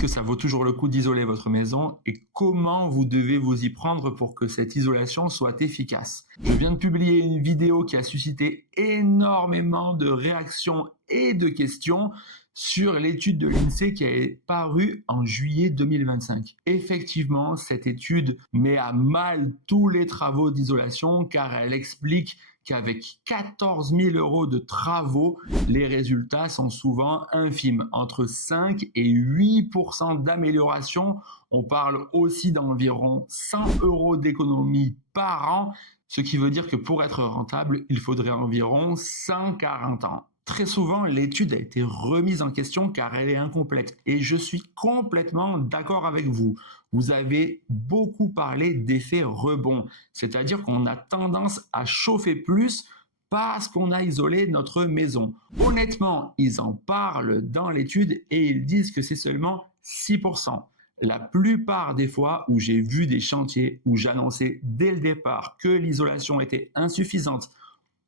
Est-ce que ça vaut toujours le coup d'isoler votre maison et comment vous devez vous y prendre pour que cette isolation soit efficace? Je viens de publier une vidéo qui a suscité énormément de réactions et de questions sur l'étude de l'INSEE qui est parue en juillet 2025. Effectivement, cette étude met à mal tous les travaux d'isolation car elle explique qu'avec 14 000 € de travaux, les résultats sont souvent infimes, entre 5 et 8% d'amélioration. On parle aussi d'environ 100 € d'économie par an, ce qui veut dire que pour être rentable, il faudrait environ 140 ans. Très souvent, l'étude a été remise en question car elle est incomplète. Et je suis complètement d'accord avec vous. Vous avez beaucoup parlé d'effet rebond, c'est-à-dire qu'on a tendance à chauffer plus parce qu'on a isolé notre maison. Honnêtement, ils en parlent dans l'étude et ils disent que c'est seulement 6%. La plupart des fois où j'ai vu des chantiers où j'annonçais dès le départ que l'isolation était insuffisante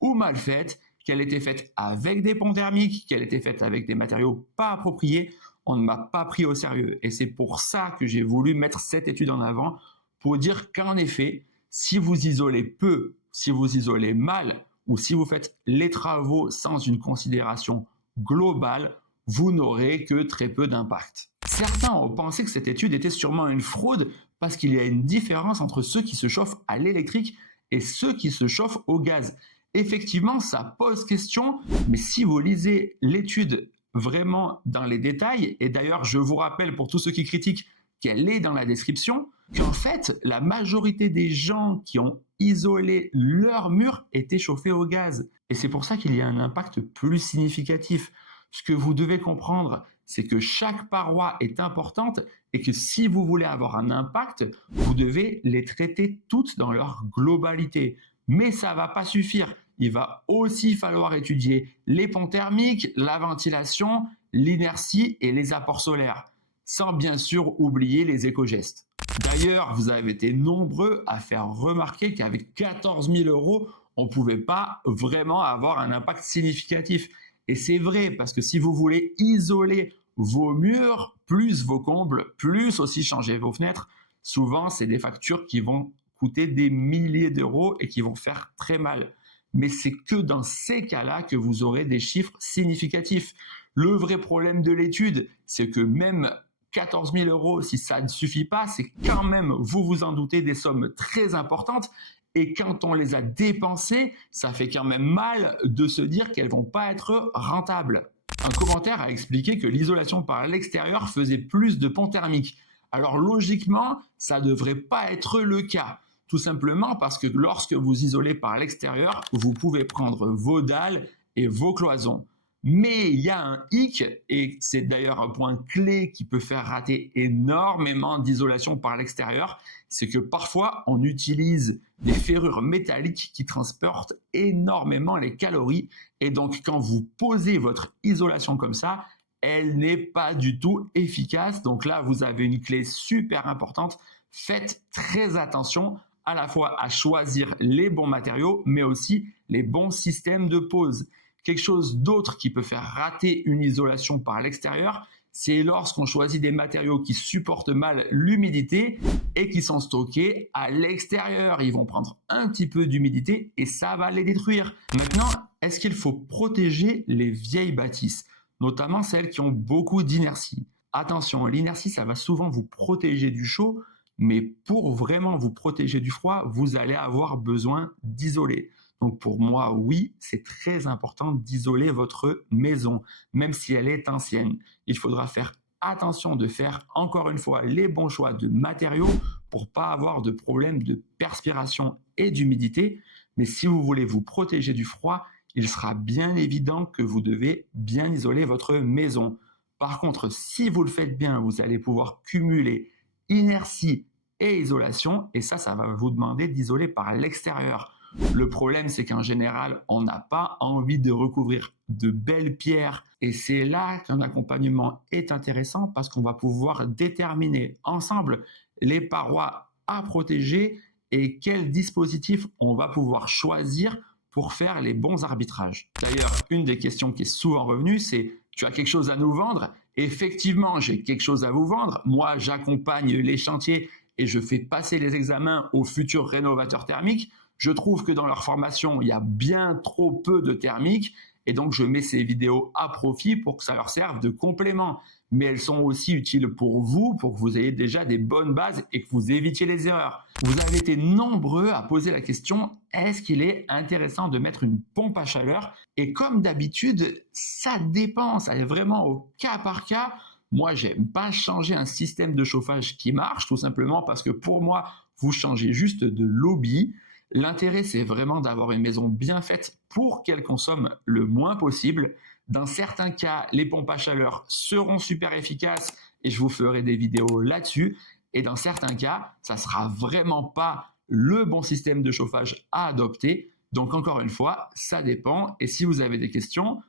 ou mal faite, qu'elle était faite avec des ponts thermiques, qu'elle était faite avec des matériaux pas appropriés, on ne m'a pas pris au sérieux. Et c'est pour ça que j'ai voulu mettre cette étude en avant, pour dire qu'en effet, si vous isolez peu, si vous isolez mal, ou si vous faites les travaux sans une considération globale, vous n'aurez que très peu d'impact. Certains ont pensé que cette étude était sûrement une fraude parce qu'il y a une différence entre ceux qui se chauffent à l'électrique et ceux qui se chauffent au gaz. Effectivement, ça pose question, mais si vous lisez l'étude vraiment dans les détails, et d'ailleurs je vous rappelle pour tous ceux qui critiquent qu'elle est dans la description, qu'en fait la majorité des gens qui ont isolé leur mur étaient chauffés au gaz. Et c'est pour ça qu'il y a un impact plus significatif. Ce que vous devez comprendre, c'est que chaque paroi est importante et que si vous voulez avoir un impact, vous devez les traiter toutes dans leur globalité. Mais ça ne va pas suffire. Il va aussi falloir étudier les ponts thermiques, la ventilation, l'inertie et les apports solaires, sans bien sûr oublier les éco-gestes. D'ailleurs, vous avez été nombreux à faire remarquer qu'avec 14 000 €, on ne pouvait pas vraiment avoir un impact significatif. Et c'est vrai, parce que si vous voulez isoler vos murs, plus vos combles, plus aussi changer vos fenêtres, souvent c'est des factures qui vont coûter des milliers d'euros et qui vont faire très mal. Mais c'est que dans ces cas-là que vous aurez des chiffres significatifs. Le vrai problème de l'étude, c'est que même 14 000 €, si ça ne suffit pas, c'est quand même, vous vous en doutez, des sommes très importantes. Et quand on les a dépensées, ça fait quand même mal de se dire qu'elles vont pas être rentables. Un commentaire a expliqué que l'isolation par l'extérieur faisait plus de ponts thermiques. Alors logiquement, ça ne devrait pas être le cas. Tout simplement parce que lorsque vous isolez par l'extérieur, vous pouvez prendre vos dalles et vos cloisons. Mais il y a un hic, et c'est d'ailleurs un point clé qui peut faire rater énormément d'isolation par l'extérieur, c'est que parfois on utilise des ferrures métalliques qui transportent énormément les calories, et donc quand vous posez votre isolation comme ça, elle n'est pas du tout efficace. Donc là, vous avez une clé super importante. Faites très attention à la fois à choisir les bons matériaux, mais aussi les bons systèmes de pose. Quelque chose d'autre qui peut faire rater une isolation par l'extérieur, c'est lorsqu'on choisit des matériaux qui supportent mal l'humidité et qui sont stockés à l'extérieur. Ils vont prendre un petit peu d'humidité et ça va les détruire. Maintenant, est-ce qu'il faut protéger les vieilles bâtisses, notamment celles qui ont beaucoup d'inertie? Attention, l'inertie, ça va souvent vous protéger du chaud, mais pour vraiment vous protéger du froid, vous allez avoir besoin d'isoler. Donc pour moi, oui, c'est très important d'isoler votre maison, même si elle est ancienne. Il faudra faire attention de faire encore une fois les bons choix de matériaux pour pas avoir de problème de perspiration et d'humidité. Mais si vous voulez vous protéger du froid, il sera bien évident que vous devez bien isoler votre maison. Par contre, si vous le faites bien, vous allez pouvoir cumuler inertie et isolation, et ça va vous demander d'isoler par l'extérieur. Le problème, c'est qu'en général, on n'a pas envie de recouvrir de belles pierres. Et c'est là qu'un accompagnement est intéressant parce qu'on va pouvoir déterminer ensemble les parois à protéger et quel dispositif on va pouvoir choisir pour faire les bons arbitrages. D'ailleurs, une des questions qui est souvent revenue, c'est « tu as quelque chose à nous vendre ?» Effectivement, j'ai quelque chose à vous vendre. Moi, j'accompagne les chantiers et je fais passer les examens aux futurs rénovateurs thermiques. Je trouve que dans leur formation, il y a bien trop peu de thermique et donc je mets ces vidéos à profit pour que ça leur serve de complément. Mais elles sont aussi utiles pour vous, pour que vous ayez déjà des bonnes bases et que vous évitiez les erreurs. Vous avez été nombreux à poser la question, est-ce qu'il est intéressant de mettre une pompe à chaleur? Et comme d'habitude, ça dépend, ça est vraiment au cas par cas. Moi, j'aime pas changer un système de chauffage qui marche, tout simplement parce que pour moi, vous changez juste de lobby. L'intérêt, c'est vraiment d'avoir une maison bien faite pour qu'elle consomme le moins possible. Dans certains cas, les pompes à chaleur seront super efficaces et je vous ferai des vidéos là-dessus. Et dans certains cas, ça ne sera vraiment pas le bon système de chauffage à adopter. Donc encore une fois, ça dépend. Et si vous avez des questions,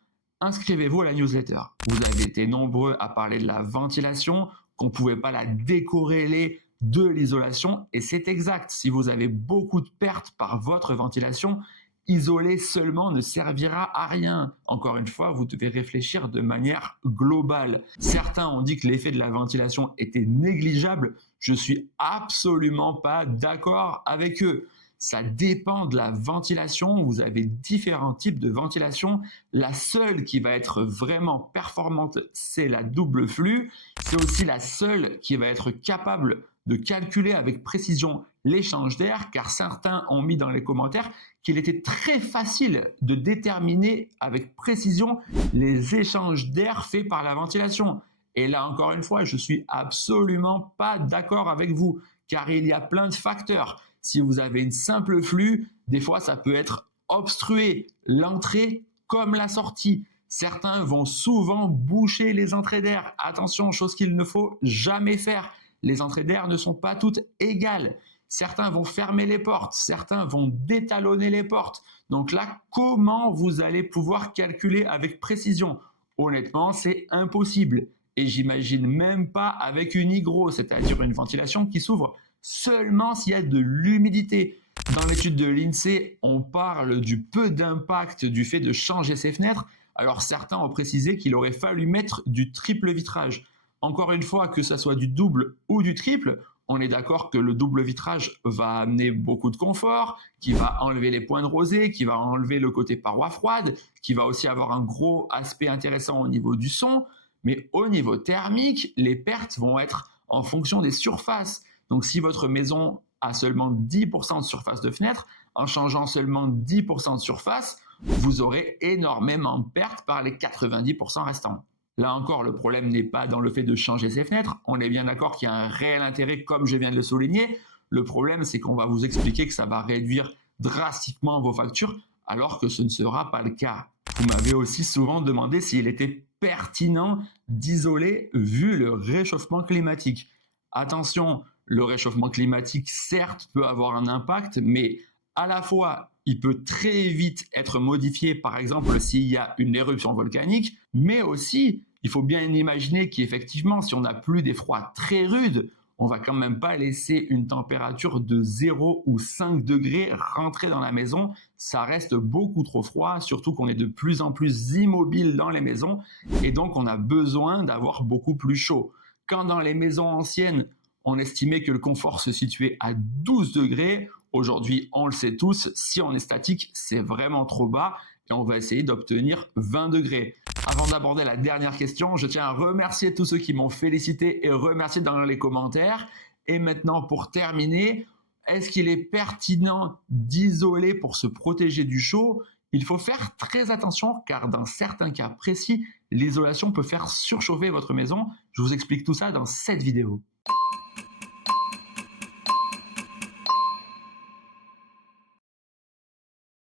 inscrivez-vous à la newsletter. Vous avez été nombreux à parler de la ventilation, qu'on ne pouvait pas la décorréler de l'isolation. Et c'est exact. Si vous avez beaucoup de pertes par votre ventilation, isoler seulement ne servira à rien. Encore une fois, vous devez réfléchir de manière globale. Certains ont dit que l'effet de la ventilation était négligeable. Je suis absolument pas d'accord avec eux. Ça dépend de la ventilation. Vous avez différents types de ventilation. La seule qui va être vraiment performante, c'est la double flux. C'est aussi la seule qui va être capable de calculer avec précision l'échange d'air, car certains ont mis dans les commentaires qu'il était très facile de déterminer avec précision les échanges d'air faits par la ventilation. Et là, encore une fois, je suis absolument pas d'accord avec vous, car il y a plein de facteurs. Si vous avez une simple flux, des fois, ça peut être obstrué, l'entrée comme la sortie. Certains vont souvent boucher les entrées d'air. Attention, chose qu'il ne faut jamais faire. Les entrées d'air ne sont pas toutes égales. Certains vont fermer les portes, certains vont détalonner les portes. Donc là, comment vous allez pouvoir calculer avec précision? Honnêtement, c'est impossible. Et j'imagine même pas avec une hygro, c'est-à-dire une ventilation qui s'ouvre seulement s'il y a de l'humidité. Dans l'étude de l'INSEE, on parle du peu d'impact du fait de changer ses fenêtres. Alors certains ont précisé qu'il aurait fallu mettre du triple vitrage. Encore une fois, que ce soit du double ou du triple, on est d'accord que le double vitrage va amener beaucoup de confort, qui va enlever les points de rosée, qui va enlever le côté paroi froide, qui va aussi avoir un gros aspect intéressant au niveau du son. Mais au niveau thermique, les pertes vont être en fonction des surfaces. Donc si votre maison a seulement 10% de surface de fenêtre, en changeant seulement 10% de surface, vous aurez énormément de pertes par les 90% restants. Là encore, le problème n'est pas dans le fait de changer ses fenêtres. On est bien d'accord qu'il y a un réel intérêt, comme je viens de le souligner. Le problème, c'est qu'on va vous expliquer que ça va réduire drastiquement vos factures, alors que ce ne sera pas le cas. Vous m'avez aussi souvent demandé s'il était pertinent d'isoler vu le réchauffement climatique. Attention, le réchauffement climatique, certes, peut avoir un impact, mais à la fois, il peut très vite être modifié, par exemple, s'il y a une éruption volcanique, mais aussi, il faut bien imaginer qu'effectivement, si on n'a plus des froids très rudes, on va quand même pas laisser une température de 0 ou 5 degrés rentrer dans la maison. Ça reste beaucoup trop froid, surtout qu'on est de plus en plus immobile dans les maisons, et donc on a besoin d'avoir beaucoup plus chaud. Quand dans les maisons anciennes, on estimait que le confort se situait à 12 degrés, aujourd'hui, on le sait tous, si on est statique, c'est vraiment trop bas et on va essayer d'obtenir 20 degrés. Avant d'aborder la dernière question, je tiens à remercier tous ceux qui m'ont félicité et remercié dans les commentaires. Et maintenant, pour terminer, est-ce qu'il est pertinent d'isoler pour se protéger du chaud? Il faut faire très attention car dans certains cas précis, l'isolation peut faire surchauffer votre maison. Je vous explique tout ça dans cette vidéo.